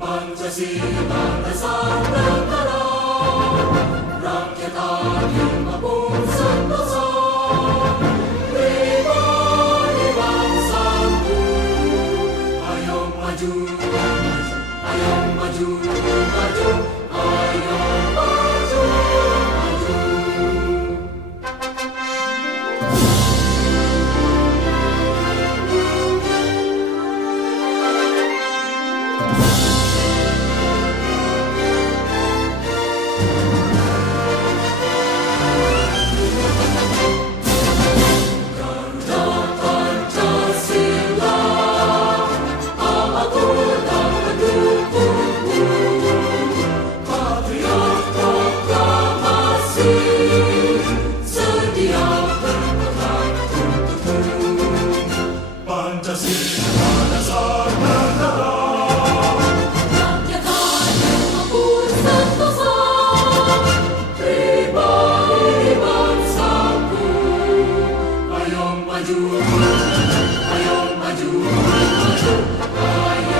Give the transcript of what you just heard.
Pancasila dasar negara, rakyat adil maupun sentosa, pribadi bangsaku. Ayo maju, maju, ayo maju, maju, ayo maju, maju. Pancasila dasar negara, rakyat adil maupun sentosa, pribadi bangsaku. Ayo maju, ayo maju, maju, ayo